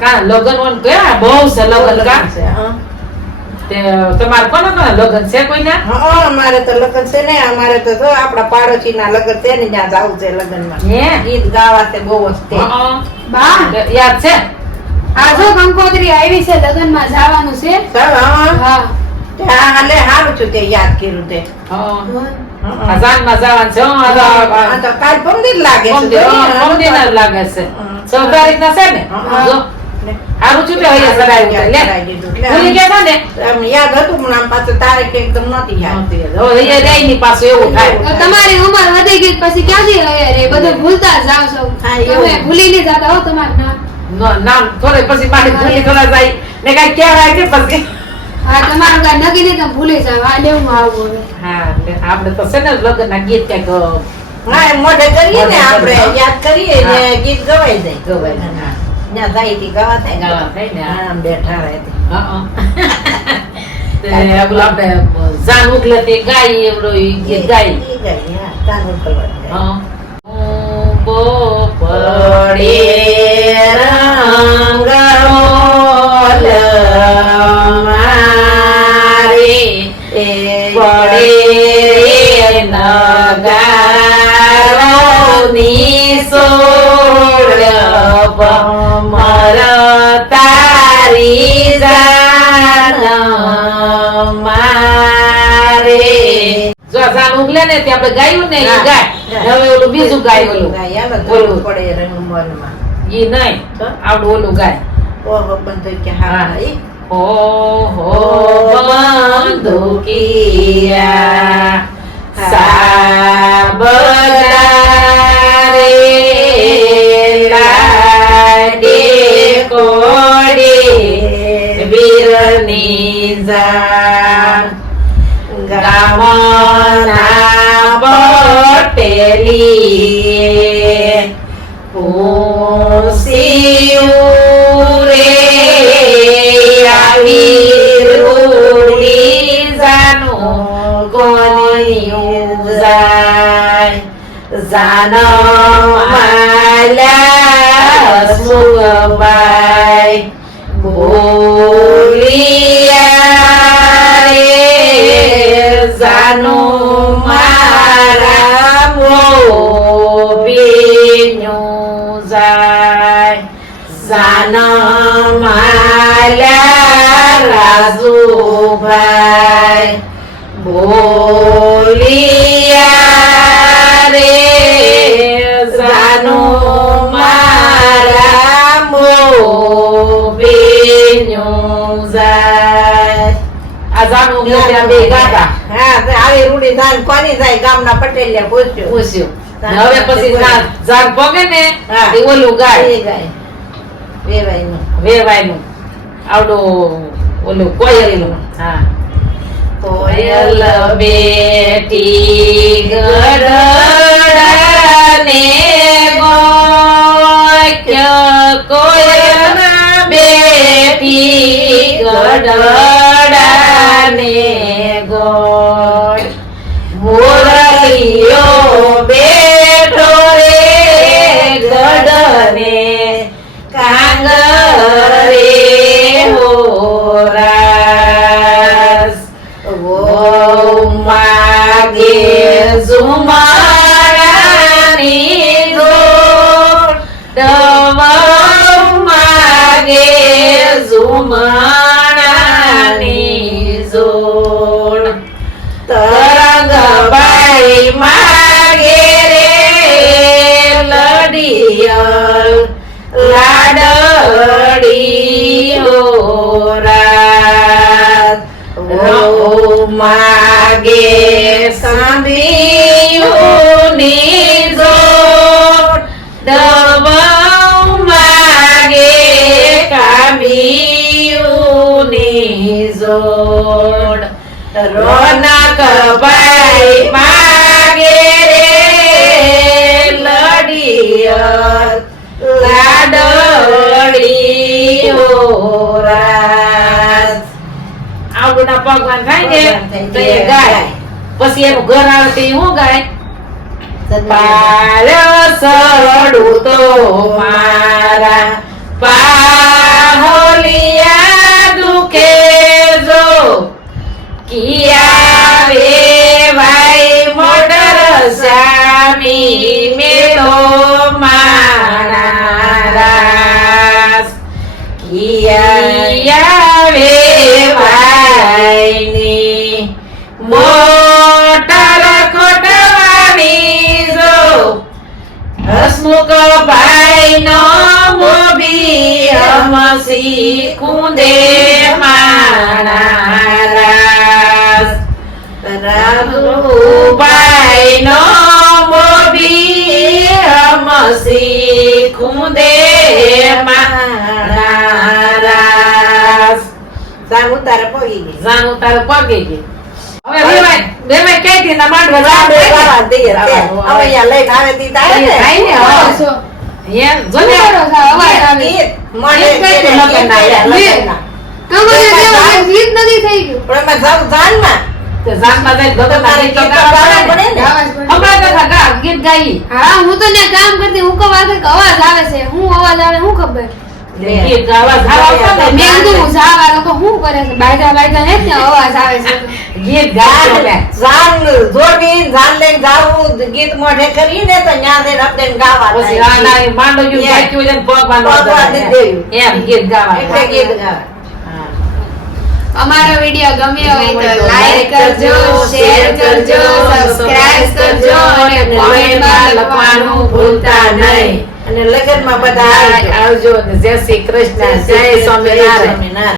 કા લગન વન કયા બહુ છે લગન કા? છે, હા. તે તમારે કોને કોને લગન છે કોઈના? હા, અમારે તો લગ્ન છે ને અમારે તો જો આપણા પાડોશી ના લગ્ન છે ને ત્યાં જાવું છે લગ્નમાં. હે? ગીત ગાવા તે બહુ જ તે. બા. યાદ છે? આ જો કંકોત્રી આવી છે લગ્નમાં જવાનું છે? ચાલ, હા. હા. હાલે હારું છું તે યાદ કર્યું તે. હં. હા. આ જાનમાં જવાનું છે આ તો- કાલ પમદી લાગે છે પમદી- લાગે છે. ચૌદ ને છું હવે છું કે અહીંયા સરાઈ ગયા ભૂલી ગયા ને? આમ યાદ હતું પણ આમ પાછું તારીખ એકદમ નહોતી યાદ. એ રહી ની પાછું એવું થાય. તમારી ઉંમર વધી ગઈ પછી ક્યાંથી રહે રે? બધું ભૂલતા જાવ છો. તમે ભૂલી નહીં જતા હો તમારું નામ નામ થોડે પછી પાછી ભૂલી થોડા જાય. ને કઈ કહેવાય છે પછી. હા તમારું કઈ નક્કી નહીં તમે ભૂલી જાવ આ લેવું આવું હા આપણે તો છે ને લગ્ન ના ગીત કંઈક હા મોઢે કરીએ ને આપણે યાદ કરીએ ને ગીત ગવાય જાય. ગવાઈ જાય. હા. ત્યાં જાય તી ગવા થાય ગાવા થાય ને. હા, આમ બેઠા રહે તે. તે પેલું આપણે જો ઉગલે ને તે આપણે ગાયું ને ગાય. હવે ઓલું બીજું ગાય ઓલું ઓલું. પડે મનમાં એ નહીં આવડું ઓલું ગાય ઓહો, બંધુ કે હા, હા. ઈ. ઓહો સાબદારે લાડે કોડે વીરની જાન ગામના કોની જાય જાન માલા સુગબાઈ બોલિયા રે જાનું મારા મોબીનું જાય જાન માલા કોયલ બેટી ગરડાને ગોક્ય કોયલ બેટી ગરડાને માગે સાંભળ્યુંની જોડ દવ માગે કામ્યુંની જોડ રોનક ભાઈ માગે રે લડિયલ લાડડીઓ ભગવાન થાય ને તો એ ગાય. પછી એનું ઘર આવે તે હું ગાય. પાર સરડું તો મારા હસમુખ ભાઈ નો મોબી હમસી કુંદે માણારાસ ભાઈ નો મોબી હમસી કુંદે માણારાસ સાંગ તારે પગી ગઈ. જાનું તારે પગી ગઈ. અવાજ આવે. અવાજ આવે છે હું અવાજ આવે હું ખબર. મેં કીધું હું જાવ આ લોકો શું કરે છે બાયજા બાયજા હે ને? અવાજ આવે છે. ગીત ગાન જાન લે. જાન જોડી, જાન લઈને જાવું, ગીત મોઢે કરીને તો ન્યા જઈને આપણે ગાવા પછી આ ના માંડો જો. ગાચ્યું છે પગ માંડો દે. એમ ગીત ગાવા એટલે ગીત ગાવા. અમારો વિડિયો ગમ્યો હોય તો લાઈક કરજો શેર કરજો સબસ્ક્રાઇબ કરજો અને કોમેન્ટમાં લખવાનું ભૂલતા નહીં. અને લગ્નમાં બધા આવજો. જય શ્રી કૃષ્ણ. જય સ્વામિનારાયણ.